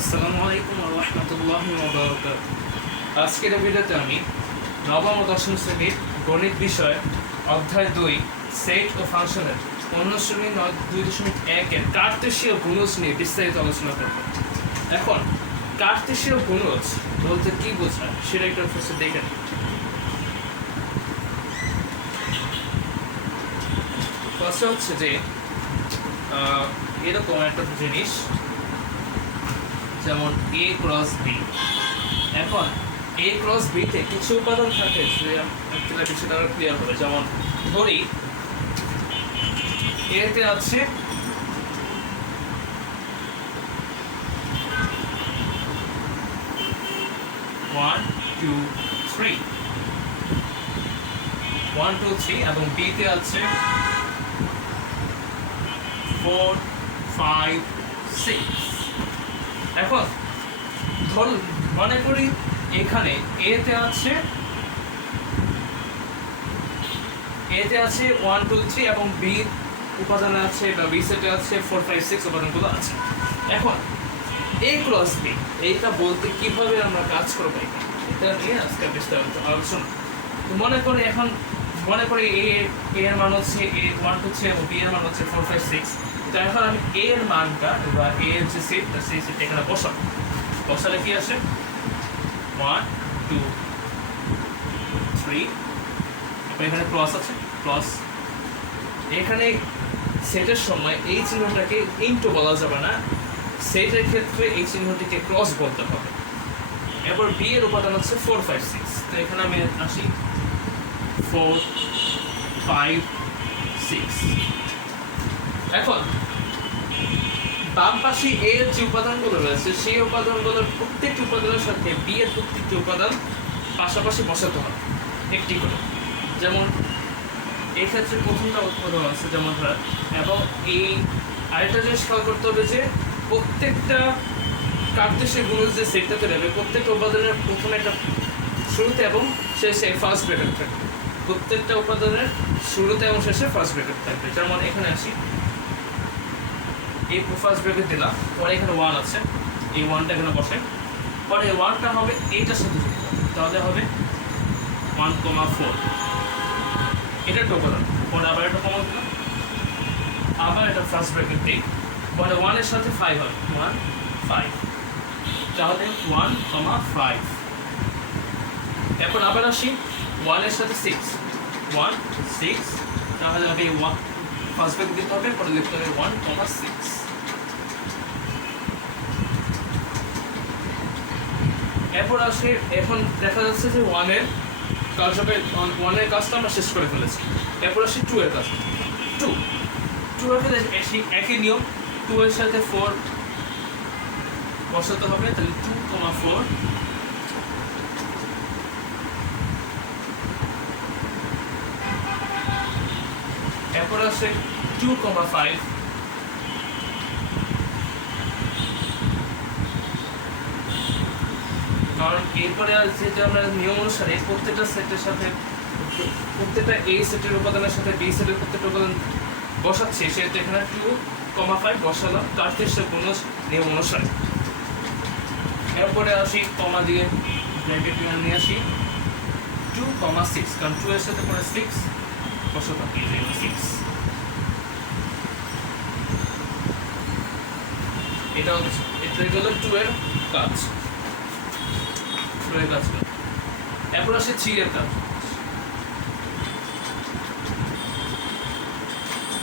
আসসালামু আলাইকুম ওয়া রাহমাতুল্লাহি ওয়া বারাকাতুহু। আজকের ভিডিওতে আমি নবম ও দশম শ্রেণীর গণিত বিষয় অধ্যায় 2 সেট ও ফাংশনের অনুশীলনী 2.1 এর কার্তেশীয় গুণজ নিয়ে বিস্তারিত আলোচনা করব। এখন কার্তেশীয় গুণজ বলতে কি বোঝায় সেটা একটু ফার্স্টে দেখে নিই। ফার্স্টে হচ্ছে যে এরকম একটা জিনিস যেমন এ ক্রস বি। এখন এ ক্রস বিতে কিছু উপাদান থাকে যে কিছুটা ক্লিয়ার হবে। যেমন ধরি এতে আছে 1 2 3 1 2 3 এবং বিতে আছে 4 5 6। এখন ধরুন মনে করি এখানে এতে আছে 1 2 3 এবং বি উপাদানে আছে বা বি সেটে আছে 4 5 6 উপাদানগুলো আছে। এখন এ ক্রস বি এইটা বলতে কিভাবে আমরা কাজ করব এটা নিয়ে আজকে বিস্তারিত আলোচনা। তো মনে করি এ এর মান হচ্ছে এ 1 2 3 এবং বি এর মান হচ্ছে 4 5 6। তো এখন আমি এ এর মানটা বা এ এর যে সেট সেই সেট এখানে বসালে কি আসে 1 2 3 এখানে ক্রস আছে ক্রস। এখানে সেটের সময় এই চিহ্নটাকে ইনটু বলা যাবে না, সেটের ক্ষেত্রে এই চিহ্নটিকে ক্রস বলতে হবে। এরপর বি এর উপাদান হচ্ছে 4 5 6। তো এখানে আমি আসি 4 5 6। এখন বাম পাশে এ এর যে উপাদানগুলো রয়েছে সেই উপাদানগুলোর প্রত্যেকটি উপাদানের সাথে বি এর প্রত্যেকটি উপাদান পাশাপাশি বসাতে হবে একটি করে। যেমন এই ক্ষেত্রে প্রথমটা উৎপাদন আছে যেমন ধর, এবং এই আরেকটা জিনিস খেয়াল করতে হবে যে প্রত্যেকটা কার্তেশীয় গুণজ যে সেটটাতে রয়েছে প্রত্যেকটা উপাদানের প্রথমে একটা শুরুতে এবং শেষে ফার্স্ট ব্র্যাকেট থাকবে। প্রত্যেকটা উপাদানের শুরুতে এবং শেষে ফার্স্ট ব্র্যাকেট থাকবে। যেমন এখানে আসি এই ফার্স্ট ব্র্যাকেট দিলাম, পরে এখানে 1 আছে, এই 1টা এখানে বসে, পরে এই 1টা হবে এইটার সাথে যুক্ত, তাহলে হবে 1 4। এটা একটা উপাদান, পরে আবার একটা কমন দিলাম, আবার এটা ফার্স্ট ব্র্যাকেট দিই, পরে 1 এর সাথে 5 হবে 1 5, তাহলে 1 5। এখন আবার আসি 1 এর সাথে 6 1 6, তাহলে হবে 1 ফার্স্ট ব্র্যাকেট দিতে হবে, পরে লিখতে হবে 1 6। এরপর আসে, এখন দেখা যাচ্ছে যে 1 এর কাজটা আমরা শেষ করে ফেলেছি। এরপর আসি 2 এর কাজ। 2 এর কাজে একই নিয়ম, 2 এর সাথে 4 বসাতে হবে, তাহলে 2 4। এরপর আসে 2 5। কারণ এরপরে যেটা আমরা নিয়ম অনুসারে প্রত্যেকটা সেটের সাথে প্রত্যেকটা এ সেটের উপাদানের সাথে বি সেটের প্রত্যেকটা উপাদান বসাচ্ছি, সেহেতু এখানে 2 5 বসালাম কার্তেশীয় গুণজ নিয়ম অনুসারে। এরপরে আসি কমা দিয়ে ব্র্যাকেট নিয়ে আসি 2 6, কারণ 2 এর সাথে পরে 6 বসাতাম, এই যে 6। এটা গেল 2 এর কাজ। এরপর আসে 3 এর কাজ।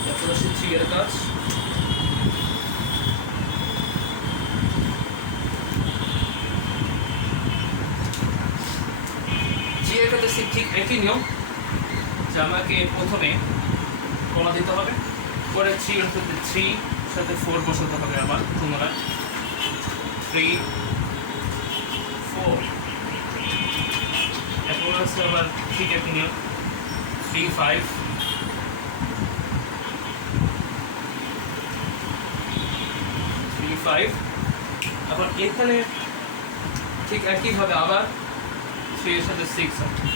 এরপর আসে 3 এর কাজ। ঠিক একই নিয়ম যে আমাকে প্রথমে কমা দিতে হবে, পরে 3 এর সাথে 3 সাথে 4 বসাতে হবে, আবার পুনরায় 3 4। এরপর আছে আবার ঠিক একই নিয়ম 3 5 3 5। আবার এখানে ঠিক একইভাবে আবার 3 এর সাথে 6 আছে,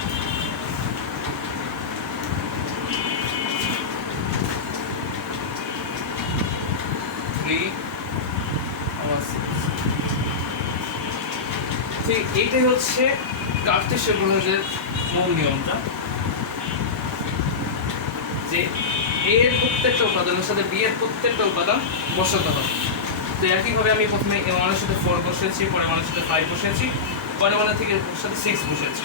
3 6। ঠিক এইটাই হচ্ছে কার্টেশীয় গুণজের মূল নিয়মটা, যে এ এর প্রত্যেকটা উপাদানের সাথে বি এর প্রত্যেকটা উপাদান বসাতে হবে। তো একইভাবে আমি প্রথমে এ ওয়ানের সাথে 4 বসিয়েছি, পরে ওয়ানের সাথে 5 বসিয়েছি, পরে ওয়ানের থেকে এর সাথে 6 বসিয়েছি।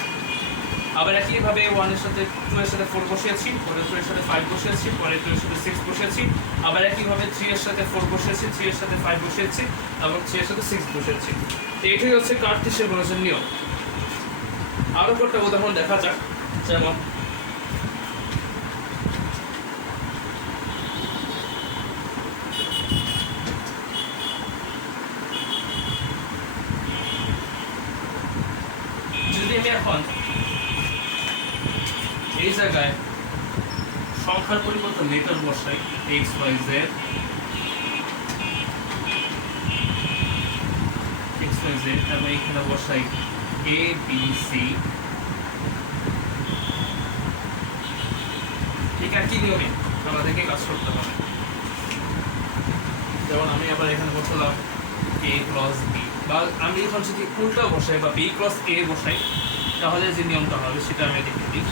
আবার একইভাবে ওয়ানের সাথে 2 এর সাথে 4 বসিয়েছি, পরে 2 এর সাথে 5 বসিয়েছি, পরে 2 এর সাথে 6 বসিয়েছি। আবার একইভাবে 3 এর সাথে 4 বসিয়েছি, 3 এর সাথে 5 বসিয়েছি, এবং 3 এর সাথে 6 বসিয়েছি। তো এটাই হচ্ছে কার্টেশীয় গুণজের নিয়ম। আরও একটা উদাহরণ দেখা যাক, যেমন যদি আমি এখন এই জায়গায় সংখ্যার পরিবর্তে লেটার বসাই, এক্স ওয়াই জেড, এবং এখানে বসাই এ বি সি, ঠিক একই নিয়মে আমাদেরকে কাজ করতে হবে। যেমন আমি আবার এখানে বসালাম এ ক্রস বি, বা আমি এখন যদি উল্টা বসাই বা বি ক্রস এ বসাই, তাহলে যে নিয়মটা হবে সেটা আমি দেখে দিই।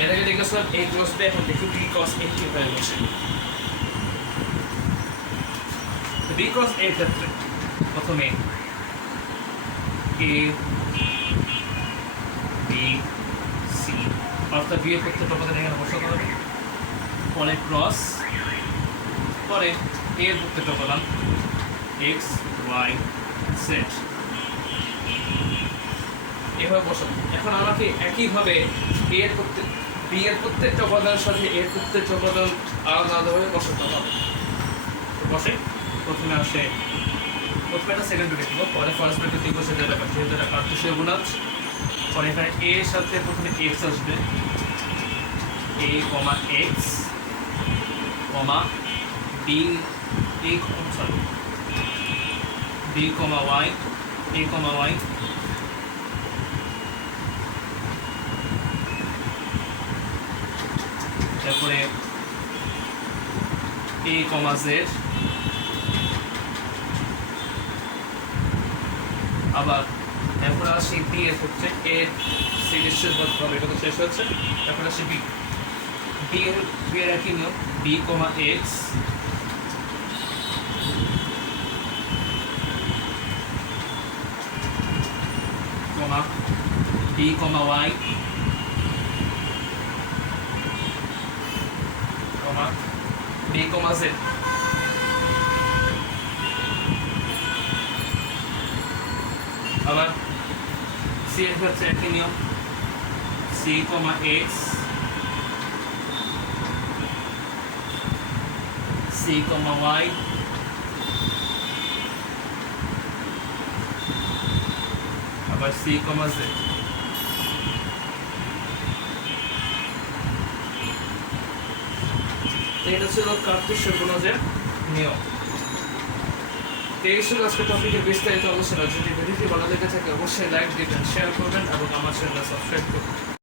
এর আগে দেখেছিলাম এ ক্রস বি, এখন দেখি বি ক্রস এ কিভাবে বসে। বি ক্রস এর ক্ষেত্রে প্রথমে এ বি সি, অর্থাৎ বি এর প্রত্যেকটা উপাদান এখানে বসাতে হবে, পরে ক্রস, পরে এ এর প্রত্যেকটা উপাদান এক্স ওয়াই জেড, এভাবে বসাবো। এখন আমাকে একইভাবে বি এর প্রত্যেকটা উপাদানের সাথে এর প্রত্যেকটা উপাদান আলাদা আলাদাভাবে বসাতে হবে। তো বসে প্রথমে আসে, প্রথমে একটা সেকেন্ড ব্রেকেট দিব, পরে ফার্স্ট ব্রেকেট দিব, সেটা যেহেতু এটা কার্টেশীয় গুণজ। পরে এখানে এ এর সাথে প্রথমে এক্স আসবে, এ কমা এক্স কমা বি, বি কমা ওয়াই, এ কমা ওয়াই, তারপরে এ কমা জেড, আবার এরপরে আসি বি এর ক্ষেত্রে, এর সিরিজ শেষ হবে, এটা তো শেষ হচ্ছে। তারপরে আসি বি, বি এর একই নিয়ম, বি কমা এক্স কমা B comma y comma B comma Z. আবার সি এর ক্ষেত্রে একই নিয়ম, c comma x, c comma Y, আবার সি কমা জেড। এটা ছিল কার্টেশীয় গুণজের নিয়ম। এই ছিল আজকে টপিকের বিস্তারিত আলোচনা। যদি ভিডিওটি ভালো লেগে থাকে অবশ্যই লাইক দিবেন, শেয়ার করবেন এবং আমার চ্যানেল সাবস্ক্রাইব করবেন।